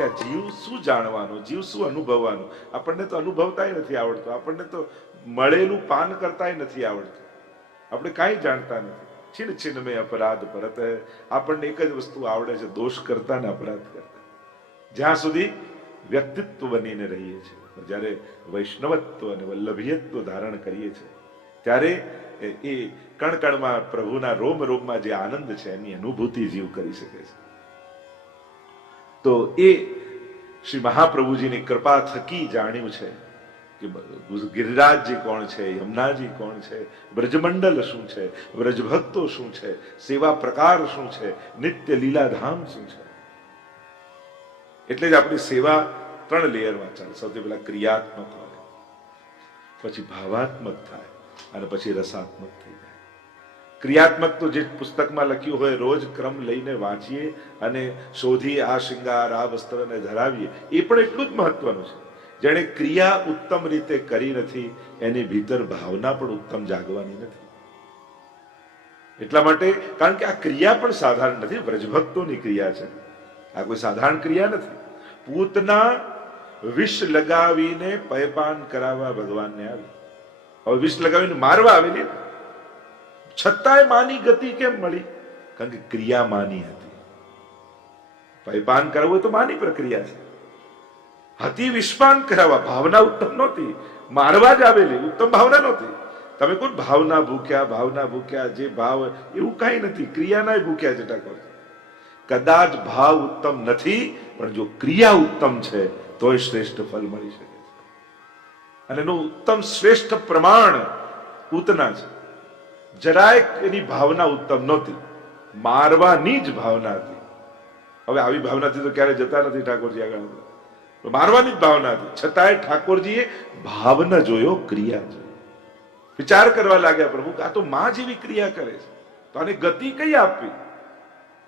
કે આ જીવ શું જાણવાનો, જીવ શું અનુભવવાનો. આપણને તો અનુભવતાય નથી આવડતું, આપણને તો મળેલું પાન કરતાય નથી આવડતું, આપણે કાંઈ જાણતા નથી. છીન છીન મેં અપરાધ પરત. આપણને એક જ વસ્તુ આવડે છે, દોષ કરતા ને અપરાધ કરતા. જ્યાં સુધી વ્યક્તિત્વ બનીને રહીએ છીએ, જ્યારે વૈષ્ણવત્વ અને વલ્લભીયત્વ ધારણ કરીએ છીએ ત્યારે એ કણ કણમાં પ્રભુના રોમ રોમમાં જે આનંદ છે એની અનુભૂતિ જીવ કરી શકે છે. તો એ શ્રી મહાપ્રભુજીની કૃપા થકી જાણ્યું છે કે ગિરિરાજજી કોણ છે, યમુનાજી કોણ છે, બ્રજમંડલ શું છે, બ્રજભક્તો શું છે, સેવા પ્રકાર શું છે, નિત્ય લીલાધામ શું છે. એટલે જ આપણી સેવા 3 લેયરમાં ચાલે. સૌથી પહેલા ક્રિયાત્મક હોય, પછી ભાવાત્મક થાય અને પછી રસાત્મક થઈ જાય. ક્રિયાત્મક તો જે પુસ્તકમાં લખ્યું હોય રોજ ક્રમ લઈને વાંચીએ અને શોધી આ શૃંગાર આ વસ્ત્રને ધરાવીએ, એ પણ એટલું જ મહત્વનું છે. જેણે ક્રિયા ઉત્તમ રીતે કરી નથી એની ભીતર ભાવના પણ ઉત્તમ જાગવાની નથી. એટલા માટે, કારણ કે આ ક્રિયા પણ સાધારણ નથી, વ્રજભક્તોની ક્રિયા છે, આ કોઈ સાધારણ ક્રિયા નથી. પૂતના વિષ લગાવીને પયપાન કરાવવા ભગવાનને આવી. હવે વિષ લગાવીને મારવા આવેલી, છતાંય માની ગતિ કેમ મળી? કારણ કે ક્રિયા માની હતી. પયપાન કરાવવું તો માની પ્રક્રિયા છે. હતી વિષપાન કરાવવા, ભાવના ઉત્તમ નહોતી, મારવા જ આવેલી, ઉત્તમ ભાવના નહોતી. તમે કોઈ ભાવના ભૂખ્યા, જે ભાવ એવું કઈ નથી, ક્રિયાના ભૂખ્યા જટા કરો. કદાચ ભાવ ઉત્તમ નથી, પણ જો ક્રિયા ઉત્તમ છે તોય શ્રેષ્ઠ ફળ મળી શકે છે. અને એનું ઉત્તમ શ્રેષ્ઠ પ્રમાણ પૂતના છે. જરાય એની ભાવના ઉત્તમ નહોતી, મારવાની જ ભાવના હતી. હવે આવી ભાવનાથી તો ક્યારે જતા નથી ઠાકોરજી આગળ, મારવાની જ ભાવના હતી. છતાંય ઠાકોરજીએ ભાવ ન જોયો, ક્રિયા જોઈ. વિચાર કરવા લાગ્યા, પ્રભુ આ તો માં જેવી ક્રિયા કરે છે, તો આને ગતિ કઈ આપવી?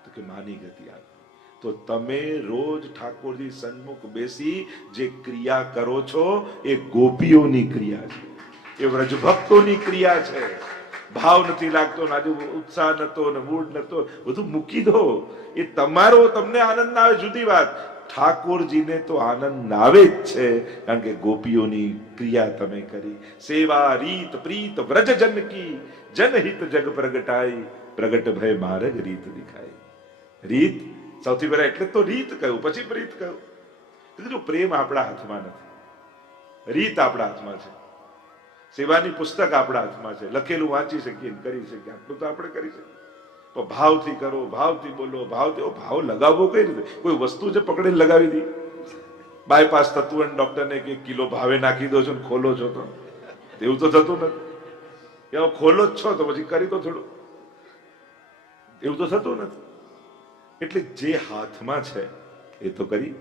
તો કે માની ગતિ આપવી. તો તમે રોજ ઠાકોરજી સન્મુખ બેસી જે ક્રિયા કરો છો એ ગોપીઓની ક્રિયા છે, એ વ્રજભક્તોની ક્રિયા છે. ભાવ નથી લાગતો, આજે ઉત્સાહ નતો ને મૂડ નતો, બધું મૂકી દો. એ તમારો તમને આનંદ આવે જુદી વાત, ઠાકોરજીને તો આનંદ આવે જ છે, કારણ કે ગોપીઓની ક્રિયા તમે કરી. સેવા રીત પ્રીત વ્રજ જન કી, જનહિત જગ પ્રગટાઈ, પ્રગટ ભય માર્ગ રીત દિખાઈ. રીત સૌથી પહેલા એટલે તો રીત કહ્યું, પછી પ્રીત કહ્યું. જો પ્રેમ આપણા હાથમાં નથી, રીત આપણા હાથમાં છે, સેવાની પુસ્તક આપણા હાથમાં છે, લખેલું વાંચી શકીએ, કરી શકીએ, આટલું તો આપણે કરી શકીએ. તો ભાવથી કરો, ભાવથી બોલો, ભાવથી. ભાવ લગાવવો કઈ રીતે? કોઈ વસ્તુ જે પકડીને લગાવી દી, બાયપાસ થતું હોય ડોક્ટરને કે કિલો ભાવે નાખી દો છો ને ખોલો છો, તો એવું તો થતું નથી. એવો ખોલો જ છો તો પછી કરી તો થોડું, એવું તો થતું નથી. એટલે જે હાથમાં છે એ તો કરી,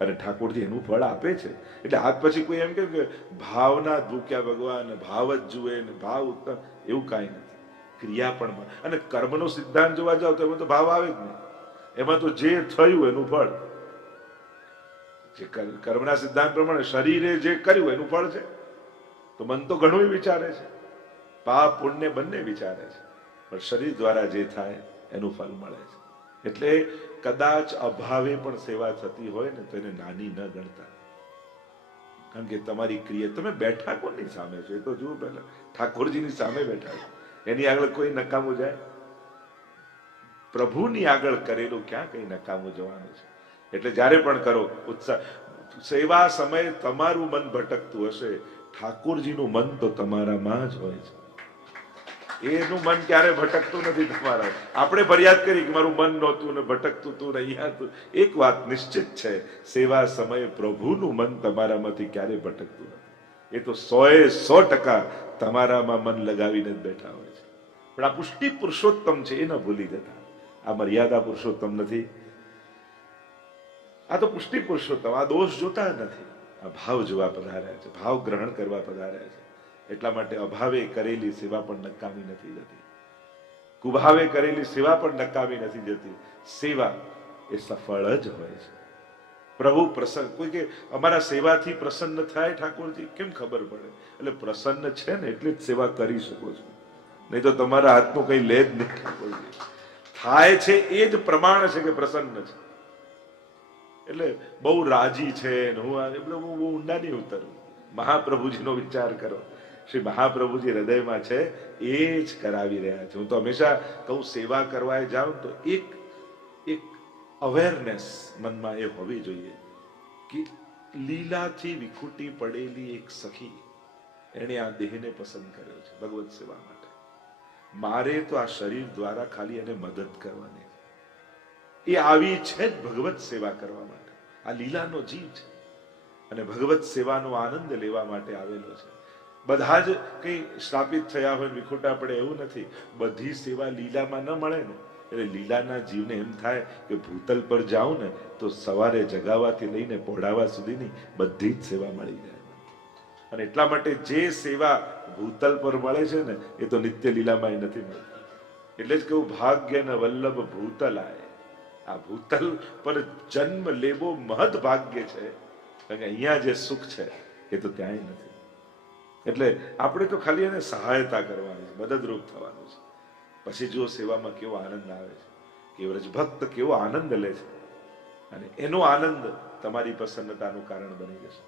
અને ઠાકોરજી એનું ફળ આપે છે. એટલે હાથ પછી કોઈ એમ કે ભાવના ભૂખ્યા ભગવાન, ભાવ જ જુએ ને ભાવ ઉત્તમ, એવું કાંઈ નથી. ક્રિયા પણ, અને કર્મનો સિદ્ધાંત જોવા જાવ તો એમાં તો ભાવ આવે જ નહીં. એમાં તો જે થયું એનું ફળ, જે કર્મના સિદ્ધાંત પ્રમાણે શરીરે જે કર્યું એનું ફળ છે. તો મન તો ઘણું વિચારે છે, પાપ પુણ્ય બંને વિચારે છે, પણ શરીર દ્વારા જે થાય એનું ફળ મળે છે. એટલે કદાચ અભાવે પણ સેવા થતી હોય ને તો એને નાની ન ગણતા, કારણ કે તમારી ક્રિયા, તમે બેઠા કોની સામે છો એ તો જુઓ. પહેલા ઠાકોરજીની સામે બેઠા છો, એની આગળ કોઈ નકામું જાય? પ્રભુની આગળ કરેલું ક્યાં કઈ નકામું જવાનું છે? એટલે જ્યારે પણ કરો ઉત્સાહ, સેવા સમયે તમારું મન ભટકતું હશે, ઠાકોરજીનું મન તો તમારામાં જ હોય છે. એનું મન ક્યારે ભટકતું નથી તમારા. આપણે ફરિયાદ કરી કે મારું મન નહોતું ને ભટકતું હતું ને અહીંયા હતું. એક વાત નિશ્ચિત છે, સેવા સમયે પ્રભુનું મન તમારામાંથી ક્યારે ભટકતું નથી. એ તો 100% તમારામાં મન લગાવીને જ બેઠા હોય છે. પણ આ પુષ્ટિ પુરુષોત્તમ છે એ ન ભૂલી જતા. આ મર્યાદા પુરુષોત્તમ નથી, આ તો પુષ્ટિ પુરુષોત્તમ. આ દોષ જોતા નથી, આ ભાવ જોવા પધાર્યા છે, ભાવ ગ્રહણ કરવા પધાર્યા છે. એટલા માટે અભાવે કરેલી સેવા પણ નકામી નથી જતી, કુભાવે કરેલી સેવા પણ નકામી નથી જતી. સેવા એ સફળ જ હોય છે. પ્રભુ પ્રસન્ન, કોઈ કે અમારા સેવાથી પ્રસન્ન થાય ઠાકોરજી, કેમ ખબર પડે? એટલે પ્રસન્ન છે ને એટલે જ સેવા કરી શકો છો, નહીં તો તમારા હાથનું કઈ લે જ નહીં. ઠાકોરજી થાય છે એ જ પ્રમાણ છે કે પ્રસન્ન છે. એટલે બહુ રાજી છે ને હું એટલે હું બહુ ઊંડા નહીં ઉતરું. મહાપ્રભુજીનો વિચાર કરો. શ્રી મહાપ્રભુજી હૃદયમાં છે એ જ કરાવી રહ્યા છે. હું તો હંમેશા કહું, સેવા કરવા જાઉં તો એક એક અવેરનેસ મનમાં એ હોવી જોઈએ કે લીલાથી વિખૂટી પડેલી એક સખી એણે આ દેહને પસંદ કર્યો છે ભગવત સેવા માટે. મારે તો આ શરીર દ્વારા ખાલી એને મદદ કરવાની. એ આવી છે જ ભગવત સેવા કરવા માટે. આ લીલાનો જીવ છે અને ભગવત સેવાનો આનંદ લેવા માટે આવેલો છે. બધા જ કઈ શ્રાપિત થયા હોય વિખૂટા પડે એવું નથી. બધી સેવા લીલામાં ન મળે ને એટલે લીલાના જીવને એમ થાય કે ભૂતલ પર જાઉં ને તો સવારે જગાવાથી લઈને પહોળાવા સુધીની બધી જ સેવા મળી જાય. અને એટલા માટે જે સેવા ભૂતલ પર મળે છે ને એ તો નિત્ય લીલામાં નથી મળતી. એટલે જ કહું, ભાગ્ય ને વલ્લભ ભૂતલાય. આ ભૂતલ પર જન્મ લેવો મહદ ભાગ્ય છે, કારણ કે અહીંયા જે સુખ છે એ તો ત્યાંય નથી. એટલે આપણે તો ખાલી એને સહાયતા કરવાની છે, મદદરૂપ થવાનું છે. પછી જો સેવામાં કેવો આનંદ આવે છે, કે વ્રજભક્ત કેવો આનંદ લે છે, અને એનો આનંદ તમારી પ્રસન્નતાનું કારણ બની જશે.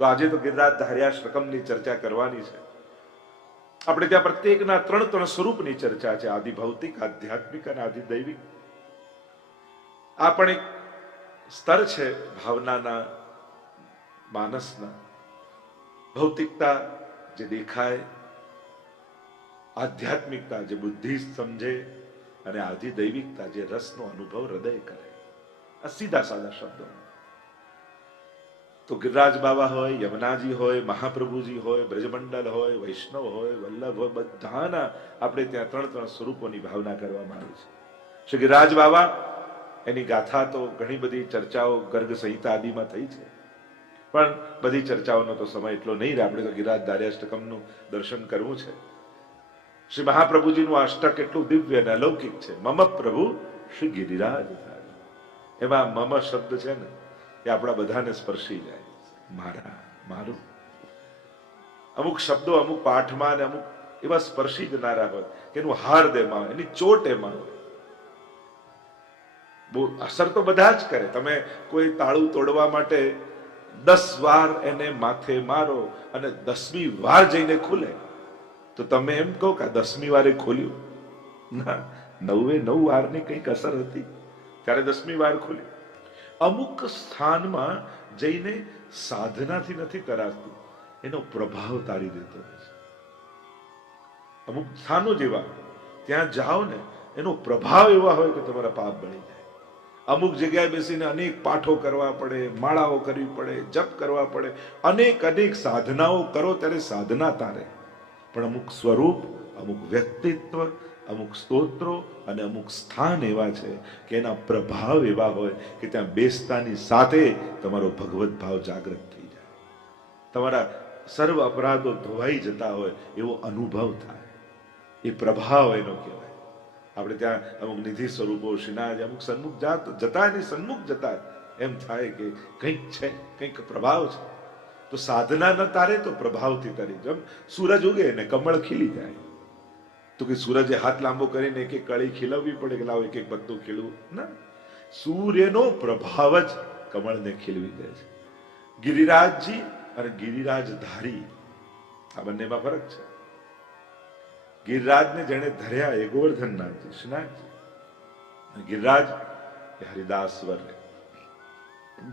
તો આજે તો ગિરિરાજ ધાર્યાશ્રકમની ચર્ચા કરવાની છે. આપણે ત્યાં પ્રત્યેકના ત્રણ સ્વરૂપની ચર્ચા છે, આદિ ભૌતિક, આધ્યાત્મિક અને આદિ દૈવિક. આ પણ એક સ્તર છે ભાવનાના, માનસના. ભૌતિકતા જે દેખાય, આધ્યાત્મિકતા જે બુદ્ધિ સમજે, અને આદિ દૈવિકતા જે રસનો અનુભવ હૃદય કરે. આ સીધા સાદા શબ્દો. તો ગિરિરાજ બાબા હોય, યમુનાજી હોય, મહાપ્રભુજી હોય, બ્રજમંડળ હોય, વૈષ્ણવ હોય, વલ્લભ હોય, બધાના આપણે ત્યાં ત્રણ સ્વરૂપોની ભાવના કરવામાં આવી છે. શ્રી ગિરિરાજ બાબા, એની ગાથા તો ઘણી બધી ચર્ચાઓ ગર્ગ સંહિતા આદિમાં થઈ છે, પણ બધી ચર્ચાઓનો તો સમય એટલો નહીં રહે. આપણે તો ગિરિરાજ ધાર્યાષ્ટકમનું દર્શન કરવું છે. શ્રી મહાપ્રભુજીનું આ અષ્ટક એટલું દિવ્ય અને અલૌકિક છે. મમ પ્રભુ શ્રી ગિરિરાજ ધારી. એમાં મમ શબ્દ છે ને એ આપણા બધાને સ્પર્શી જાય. મારા, મારું. અમુક શબ્દો અમુક પાઠમાં અને અમુક એવા સ્પર્શી જનારા હોય કે એનું હાર્દ એમાં હોય, એની ચોટ એમાં હોય. બહુ અસર તો બધા જ કરે. તમે કોઈ તાળું તોડવા માટે 10 વાર એને માથે મારો અને 10મી વાર જઈને ખુલે તો તમે એમ કહો કે 10મી વારે ખોલ્યું? ના, 9 વારની કંઈક અસર હતી ત્યારે 10મી વાર ખુલ્યું. અમુક સ્થાનમાં જઈને સાધનાથી નથી કરાતું, એનો પ્રભાવ તારી દેતો હોય છે. અમુક સ્થાનો જેવા ત્યાં જાઓ ને એનો પ્રભાવ એવા હોય કે તમારા પાપ બળી જાય. અમુક જગ્યાએ બેસીને અનેક પાઠો કરવા પડે, માળાઓ કરવી પડે, જપ કરવા પડે, અનેક સાધનાઓ કરો ત્યારે સાધના તારે. પણ અમુક સ્વરૂપ, અમુક વ્યક્તિત્વ, અમુક સ્તોત્રો અને અમુક સ્થાન એવા છે કે એના પ્રભાવ એવા હોય કે ત્યાં બેસતાની સાથે તમારો ભગવત ભાવ જાગૃત થઈ જાય. તમારા સર્વ અપરાધો ધોવાઈ જતા હોય એવો અનુભવ થાય. એ પ્રભાવ એનો કહેવાય. આપણે ત્યાં અમુક નિધિ સ્વરૂપો શ્રીનાથ અમુક સન્મુખ જતા એની સન્મુખ જતા એમ થાય કે કંઈક છે, કંઈક પ્રભાવ છે. તો સાધના ન તારે તો પ્રભાવથી તારી. જેમ સૂરજ ઉગે ને કમળ ખીલી જાય, તો કે સૂરજે હાથ લાંબો કરીને એક એક કળી ખીલવવી પડે કે લાવો એક એક પત્તું ખીલવું? ના, સૂર્યનો પ્રભાવ જ કમળને ખીલવી દે છે. ગિરિરાજજી અને ગિરિરાજધારી આ બંનેમાં ફરક છે. ગિરિરાજને જેણે ધર્યા એ ગોવર્ધનનાથજી, શ્રીનાથજી. ગિરિરાજ એ હરિદાસવર.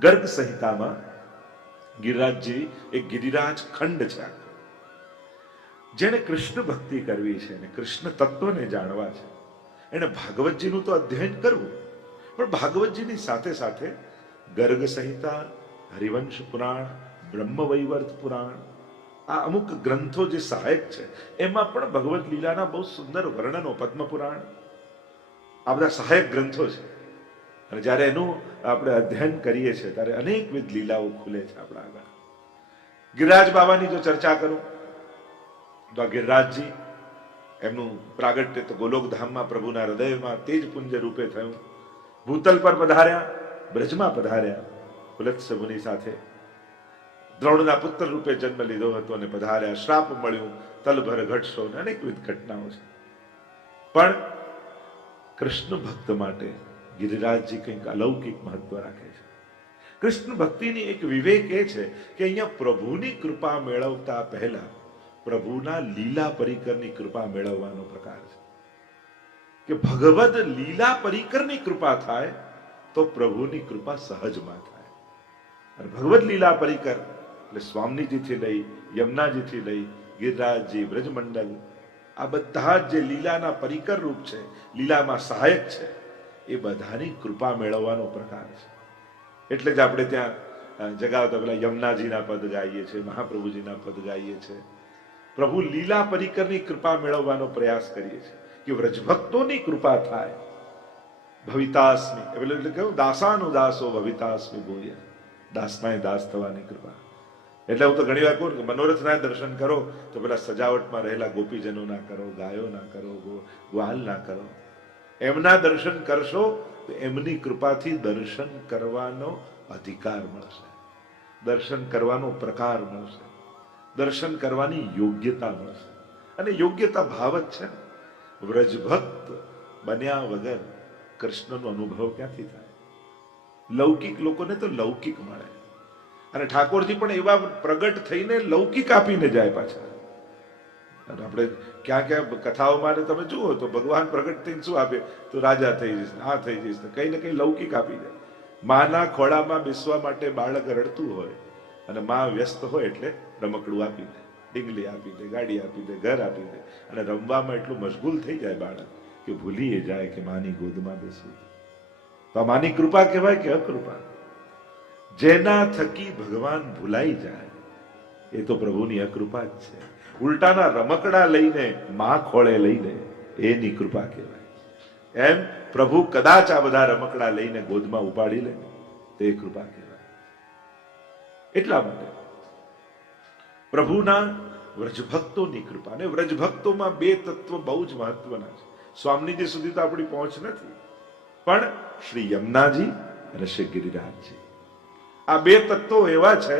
ગર્ગ સંહિતામાં ગિરિરાજજી એક ગિરિરાજ ખંડ છે. જેને કૃષ્ણ ભક્તિ કરવી છે અને કૃષ્ણ તત્વને જાણવા છે, એને ભાગવતજીનું તો અધ્યયન કરવું, પણ ભાગવતજીની સાથે સાથે ગર્ગ સંહિતા, હરિવંશ પુરાણ, બ્રહ્મવૈવર્ત પુરાણ, આ અમુક ગ્રંથો જે સહાયક છે એમાં પણ ભગવત લીલાના બહુ સુંદર વર્ણનો, પદ્મ પુરાણ, આ બધા સહાયક ગ્રંથો છે. અને જ્યારે એનું આપણે અધ્યયન કરીએ છીએ ત્યારે અનેકવિધ લીલાઓ ખુલે છે આપણા આગળ. ગિરિરાજ બાબાની જો ચર્ચા કરું તો ગિરિરાજજી, એમનું પ્રાગટ્ય તો ગોલોકધામમાં પ્રભુના હૃદયમાં તેજ પુંજ રૂપે થયું. ભૂતલ પર પધાર્યા, બ્રજમાં પધાર્યા કુલત્સ મુનિ સાથે. દ્રોણના પુત્ર રૂપે જન્મ લીધો હતો અને પધાર્યા. શ્રાપ મળ્યું, તલભર ઘટશો અને અનેકવિધ ઘટનાઓ છે. પણ કૃષ્ણ ભક્ત માટે ગિરિરાજજી કંઈક અલૌકિક મહત્વ રાખે છે. કૃષ્ણ ભક્તિની એક વિવેક એ છે કે અહીંયા પ્રભુની કૃપા મેળવતા પહેલા પ્રભુના લીલા પરિકરની કૃપા મેળવવાનો પ્રકાર છે કે ભગવદ લીલા પરિકરની કૃપા થાય તો પ્રભુની કૃપા સહજમાં થાય. અને ભગવદ લીલા પરિકર એટલે સ્વામીજીથી લઈ યમુનાજીથી લઈ ગિરિરાજજી બ્રજમંડલ આ બધા જ જે લીલાના પરિકર રૂપ છે, લીલામાં સહાયક છે, એ બધાની કૃપા મેળવવાનો પ્રકાર છે. એટલે જ આપણે ત્યાં જગાવતા પેલા યમુનાજીના પદ ગાઈએ છીએ, મહાપ્રભુજીના પદ ગાઈએ છીએ. પ્રભુ લીલા પરિકરની કૃપા મેળવવાનો પ્રયાસ કરીએ છીએ કે વ્રજભક્તોની કૃપા થાય. ભવિતાસ્મી એટલે કહ્યું દાસાનો દાસો ભવિતાસ્મી ભૂય, દાસના દાસ થવાની કૃપા. એટલે હું તો ઘણી વાર કહું કે મનોરથના દર્શન કરો તો પેલા સજાવટમાં રહેલા ગોપીજનો ના કરો, ગાયો ના કરો, ગ્વાલ ના કરો. એમના દર્શન કરશો તો એમની કૃપાથી દર્શન કરવાનો અધિકાર મળશે, દર્શન કરવાનો પ્રકાર મળશે, દર્શન કરવાની યોગ્યતા મળશે. અને યોગ્યતા ભાવ જ છે. વ્રજભક્ત બન્યા વગર કૃષ્ણનો અનુભવ ક્યાંથી થાય? લૌકિક લોકોને તો લૌકિક મળે, અને ઠાકોરજી પણ એવા પ્રગટ થઈને લૌકિક આપીને જાય પાછા. અને આપણે ક્યાં ક્યાં કથાઓમાં તમે જુઓ તો ભગવાન પ્રગટ થઈને શું આપે? તો રાજા થઈ જઈશ, આ થઈ જઈશ, કઈ ને કઈ લૌકિક આપી જાય. માના ખોળામાં બેસવા માટે બાળક રડતું હોય અને માં વ્યસ્ત હોય એટલે રમકડું આપી દે, ડીંગલી આપી દે, ગાડી આપી દે, ઘર આપી દે, અને રમવામાં એટલું મશગુલ થઈ જાય બાળક કે ભૂલી જાય કે માની ગોદમાં બેસવું. તો આ માની કૃપા કહેવાય કે અકૃપા? જેના થકી ભગવાન ભૂલાઈ જાય એ તો પ્રભુની અકૃપા જ છે. ઉલટાના રમકડા લઈને માં ખોળે લઈ લે એની કૃપા કહેવાય. એમ પ્રભુ કદાચ આ બધા રમકડા લઈને ગોદમાં ઉપાડી લે તે કૃપા કહેવાય. એટલા માટે પ્રભુના વ્રજભક્તોની કૃપા. અને વ્રજભક્તોમાં બે તત્વ બહુ જ મહત્વના છે. સ્વામીજી સુધી તો આપણી પહોંચ નથી, પણ શ્રી યમુનાજી અને શ્રી ગિરિરાજજી આ બે તત્વો એવા છે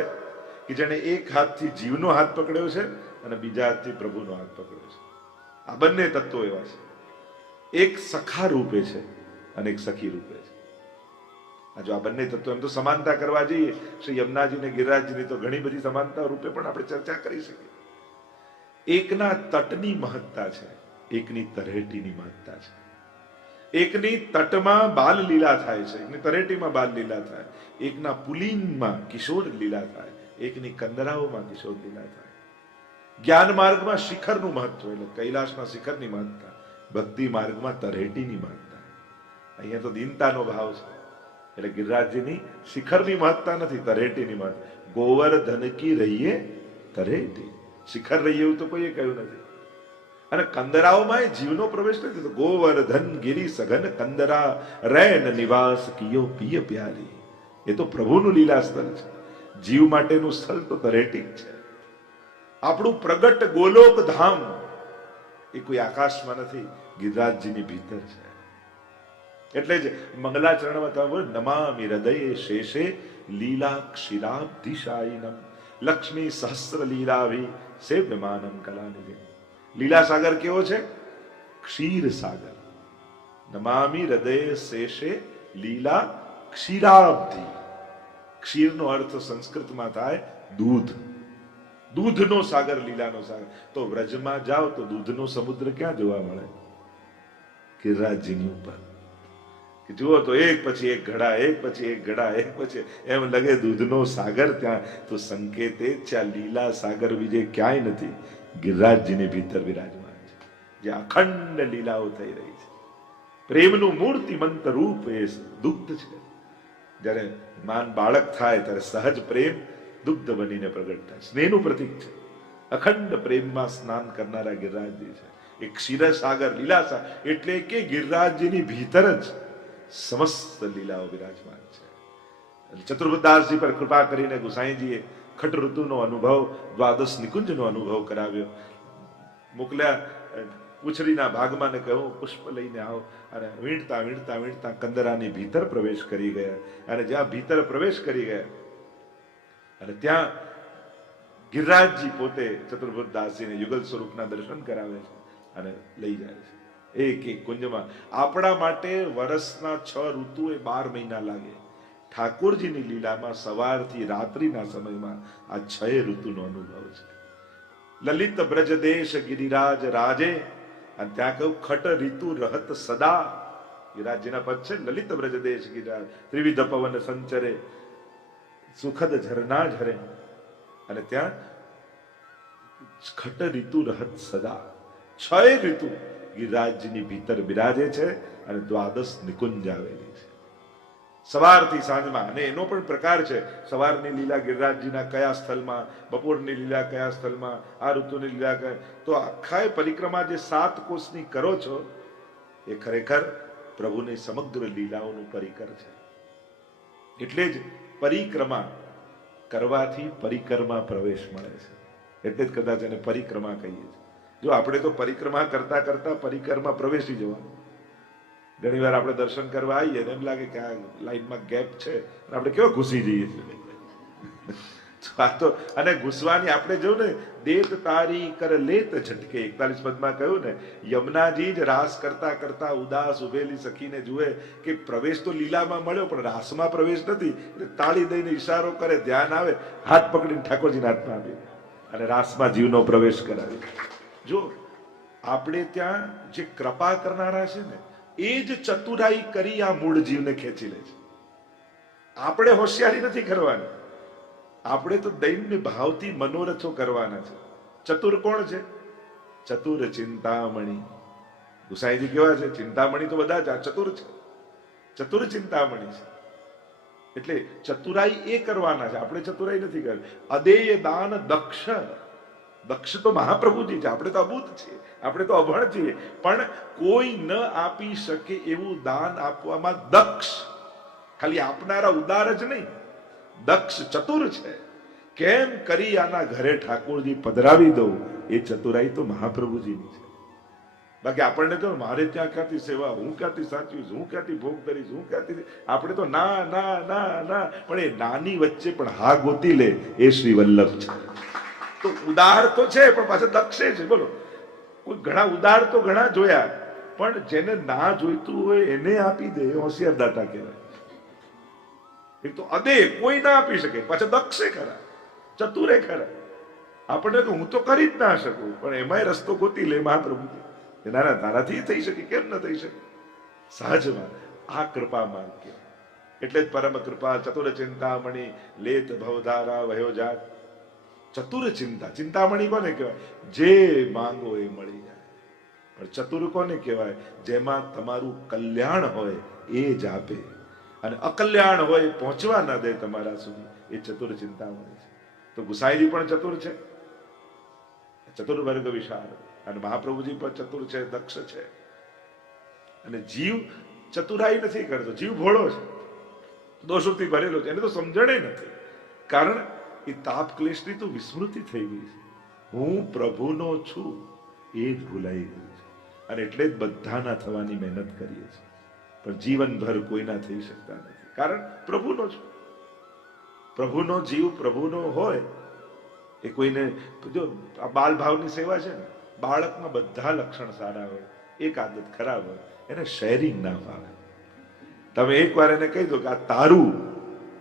કે જેને એક હાથથી જીવનો હાથ પકડ્યો છે અને બીજા હાથથી પ્રભુનો હાથ પકડ્યો છે. આ બંને તત્વો એવા છે. એક સખા રૂપે છે અને એક સખી રૂપે છે. આ જો આ બંને તત્વો એમ તો સમાનતા કરવા જઈએ શ્રી યમુનાજી અને ગિરિરાજજીની તો ઘણી બધી સમાનતા રૂપે પણ આપણે ચર્ચા કરી શકીએ. એકના તટની મહત્તા છે, એકની તરેટીની મહત્તા છે. એકની તટમાં બાલ લીલા થાય છે, એકની તરેટીમાં બાલ લીલા થાય, એકના પુલીનમાં કિશોર લીલા થાય, એકની કંદરાઓમાં કિશોર લીલા થાય. જ્ઞાન માર્ગમાં શિખરનું મહત્વ એટલે કૈલાસના શિખરની મહત્તા, ભક્તિ માર્ગમાં તરેટીની મહત્તા. અહીંયા તો દીનતાનો ભાવ છે એટલે ગિરિરાજજીની શિખરની મહત્તા નથી, તરેટીની મહત્તા. ગોવર્ધન કી રહીએ તરેટી, શિખર રહીએ એવું તો કોઈએ કહ્યું નથી. અને કંદરાઓમાં જીવનો પ્રવેશ નથી થતો. ગોવર્ધન ગિરી સઘન કંદરા રૈન નિવાસ કિયો પિય પ્યારી. એ તો પ્રભુનું લીલા સ્થળ છે. જીવ માટેનું સ્થળ તો તરેટી છે. આપણું પ્રગટ ગોલોક ધામ એ કોઈ આકાશમાં નથી, ગિરિરાજજીની ભીતર છે. એટલે જ મંગલાચરણમાં તમે બોલો નમામિ હૃદયે શેષે લીલા ક્ષીરાબ્ધિશાયિનમ લક્ષ્મી સહસ્ર લીલાભિ સેવ્યમાનમ કલાનિધિ. લીલા સાગર કેવો છે? ક્ષીર સાગર. નમામિ હૃદયે શેષે લીલા ક્ષીરાબ્ધિ. ક્ષીરનો અર્થ સંસ્કૃતમાં થાય દૂધ. દૂધનો સાગર, લીલાનો સાગર. તો વ્રજમાં જાઓ તો દૂધનો સમુદ્ર ક્યાં જોવા મળે? ગિરિરાજજીની ઉપર. કે જુઓ તો એક પછી એક ઘડા, એક પછી એક ઘડા, એક પછી એમ લગે દૂધનો સાગર ત્યાં. તો સંકેતે છે લીલા સાગર વિજે ક્યાંય નથી, ગિરિરાજજીની ભીતર વિરાજમાન છે, જે અખંડ લીલાઓ થઈ રહી છે. પ્રેમનું મૂર્તિમંત રૂપ એ દુગ્ધ છે. જ્યારે માન બાળક થાય ત્યારે સહજ પ્રેમ દુગ્ધ બનીને પ્રગટ થાય, સ્નેહનું પ્રતીક છે. અખંડ પ્રેમમાં સ્નાન કરનારા ગિરિરાજજી છે. એક ક્ષીરસાગર, લીલા સાગર, એટલે કે ગિરિરાજજીની ભીતર જ સમસ્ત લીલાઓ વિરાજમાન છે. ચતુર્બુદ્ધદાસજી પર કૃપા કરીને ગુસાઈજીએ ખટ ઋતુનો અનુભવ, દ્વાદશ નિકુંજનો અનુભવ કરાવ્યો. મોકલ્યા ઉછરીના ભાગમાં ને કહ્યું પુષ્પ લઈને આવો. અને વીણતા વીણતા વીણતા કંદરાની ભીતર પ્રવેશ કરી ગયા. અને જ્યાં ભીતર પ્રવેશ કરી ગયા અને ત્યાં ગિરિરાજજી પોતે ચતુર્બુદ્ધદાસજીને યુગલ સ્વરૂપના દર્શન કરાવે છે અને લઈ જાય છે એક એક કુંજમાં. આપણા માટે વર્ષના 6 ઋતુ એ 12 મહિના લાગે. ઠાકોરજીની લીલામાં સવારથી રાત્રિના સમયમાં આ 6 ઋતુનો અનુભવ છે. લલિત બ્રજદેશ ગિરિરાજ રાજે, અને ત્યાં કહ્યું ખટ ઋતુ રહત સદા. ગિરિરાજજીના પદ છે લલિત બ્રજદેશ ગિરિરાજ, ત્રિવિધ પવન સંચરે, સુખદ ઝરણા ઝરે, અને ત્યાં ખટ ઋતુ રહત સદા. 6 ઋતુ ગિરિરાજજીની ભીતર બિરાજે છે અને દ્વાદશ નિકુંજ આવેલી છે સવારથી સાંજમાં. અને એનો પણ પ્રકાર છે, સવારની લીલા ગિરિરાજજીના કયા સ્થળમાં, બપોરની લીલા કયા સ્થળમાં, આ ઋતુની લીલા કયા. તો આખા પરિક્રમા જે 7 કોષની કરો છો એ ખરેખર પ્રભુની સમગ્ર લીલાઓનું પરિકર છે. એટલે જ પરિક્રમા કરવાથી પરિક્રમા પ્રવેશ મળે છે. એટલે જ કદાચ એને પરિક્રમા કહીએ છીએ. જો આપણે તો પરિક્રમા કરતા કરતા પરિક્રમા પ્રવેશી જવાનું. ઘણી વાર આપણે દર્શન કરવા આવીએ ને એમ લાગે કે આ લાઈનમાં ગેપ છે, આપણે કેવા ઘૂસી જઈએ છીએ. અને ઘૂસવાની આપણે જો ને દેત તારી કર લેત ઝટકે, 41 પદમાં કહ્યું ને, યમુનાજી જ રાસ કરતા કરતા ઉદાસ ઉભેલી સખીને જુએ કે પ્રવેશ તો લીલામાં મળ્યો પણ રાસમાં પ્રવેશ નથી, એટલે તાળી દઈને ઈશારો કરે, ધ્યાન આવે, હાથ પકડીને ઠાકોરજીના હાથમાં આપી અને રાસમાં જીવનો પ્રવેશ કરાવી. જો આપણે ત્યાં જે કૃપા કરનારા છે ને, એ જ ચતુરાઈ કરી આ મૂળ જીવને ખેંચી લે છે. આપણે હોશિયારી નથી કરવાની, આપણે તો દૈન્ય ભાવથી મનોરથો કરવાના છે. ચતુર કોણ છે? ચતુર ચિંતામણી. ગુસાઈજી કેવા છે? ચિંતામણી તો બધા જ ચતુર છે, ચતુર ચિંતામણી છે. એટલે ચતુરાઈ એ કરવાના છે, આપણે ચતુરાઈ નથી કરવી. અદેય દાન દક્ષ. દક્ષ તો મહાપ્રભુજી છે, આપણે તો અબૂત છીએ, આપણે તો અભણ છીએ, પણ કોઈ ન આપી શકે એવું દાન આપવામાં દક્ષ. ખાલી આપનારા ઉદાર જ નહીં, દક્ષ ચતુર છે. કેમ કરી આના ઘરે ઠાકોરજી પધરાવી દઉં, એ ચતુરાઈ તો મહાપ્રભુજીની છે. બાકી આપણને તો મારે ત્યાં ક્યાંથી સેવા, હું ક્યાંથી સાચવીશ, હું ક્યાંથી ભોગ કરીશ, હું ક્યાંથી, આપણે તો ના ના ના ના. પણ એ નાની વચ્ચે પણ હા ગોતી લે, એ શ્રી વલ્લભ છે. તો ઉદાર તો છે પણ પાછા દક્ષે છે. બોલો, કોઈ ઘણા ઉદાર તો ઘણા જોયા, પણ જેને ના જોઈતું હોય એને આપી દે, હોશિયાર દાતા કહેવાય. એક તો અદે કોઈ ના આપી શકે, પાછા દક્ષે ખરા, ચતુરે ખરા. આપણને તો હું તો કરી જ ના શકું, પણ એમાંય રસ્તો ગોતી લે મહાપ્રભુ. ના ના, તારાથી થઈ શકે, કેમ ન થઈ શકે? સહજમાં આ કૃપા માંગ કે. એટલે જ પરમ કૃપા ચતુર ચિંતામણી લેત ભવધારા વયો જાત. ચતુર ચિંતા, ચિંતામણી કોને કહેવાય? જે માંગો એ મળી જાય. પણ ચતુર કોને કહેવાય? જેમાં તમારું કલ્યાણ હોય એ જ આપે, અને અકલ્યાણ હોય પહોંચવા ના દે તમારા સુધી. એ ચતુર ચિંતામણી છે. તો ગુસાઈજી પણ ચતુર છે, ચતુર વર્ગ વિશાળ. અને મહાપ્રભુજી પણ ચતુર છે, દક્ષ છે. અને જીવ ચતુરાઈ નથી કરતો, જીવ ભોળો છે, દોષોથી ભરેલો છે, એને તો સમજણે નથી. કારણ એ તાપ ક્લેશની તો વિસ્મૃતિ થઈ ગઈ છે. હું પ્રભુનો છું એ જ ભૂલાઈ ગયું છે. અને એટલે જ બધાના થવાની મહેનત કરીએ છીએ, પણ જીવનભર કોઈના થઈ શકતા નથી. કારણ પ્રભુનો છું. પ્રભુનો જીવ પ્રભુનો હોય એ કોઈને, જો આ બાલ ભાવની સેવા છે ને, બાળકમાં બધા લક્ષણ સારા હોય, એક આદત ખરાબ હોય, એને શેરિંગ ના ફાવે. તમે એકવાર એને કહી દો કે આ તારું,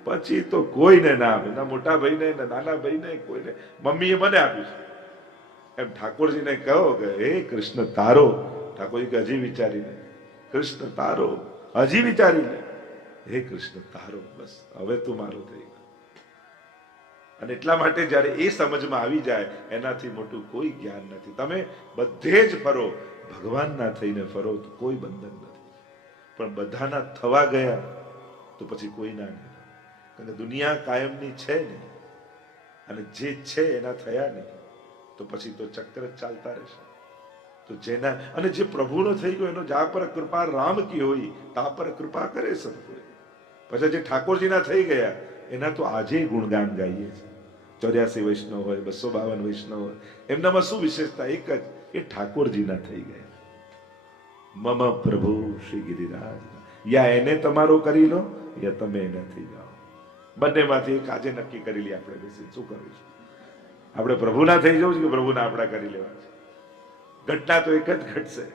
પછી તો કોઈને ના આપે, ના મોટા ભાઈને, ના નાના ભાઈને, કોઈને. મમ્મીએ મને આપ્યું છે એમ ઠાકોરજીને કહો કે હે કૃષ્ણ તારો. ઠાકોરજી કે હજી વિચારી લે. કૃષ્ણ તારો, હજી વિચારી લે. હે કૃષ્ણ તારો, બસ હવે તું મારો થઈ ગયો. અને એટલા માટે જયારે એ સમજમાં આવી જાય, એનાથી મોટું કોઈ જ્ઞાન નથી. તમે બધે જ ફરો, ભગવાનના થઈને ફરો તો કોઈ બંધન નથી. પણ બધાના થવા ગયા તો પછી કોઈ ના નહીં. કારણ કે દુનિયા કાયમની છે નહીં, અને જે છે એના થયા નહીં તો પછી તો ચક્ર જ ચાલતા રહેશે. તો જેના, અને જે પ્રભુનો થઈ ગયો એનો જા પર કૃપા રામ કી હોય તા પર કૃપા કરે સદગુરુ. પછી જે ઠાકોરજીના થઈ ગયા એના તો આજે ગુણગાન ગાઈએ છીએ. 84 વૈષ્ણવ હોય, 252 વૈષ્ણવ હોય, એમનામાં શું વિશેષતા? એક જ, એ ઠાકોરજીના થઈ ગયા. મમ પ્રભુ શ્રી ગિરિરાજ. યા એને તમારો કરી લો, યા તમે એને થઈ જાઓ. બંનેમાંથી એક આજે નક્કી કરી લઈએ આપણે બેસી શું કરવું છે. આપણે પ્રભુના થઈ જવું છે કે પ્રભુના આપણા કરી લેવા છે? ઘટના તો એક જ ઘટશે.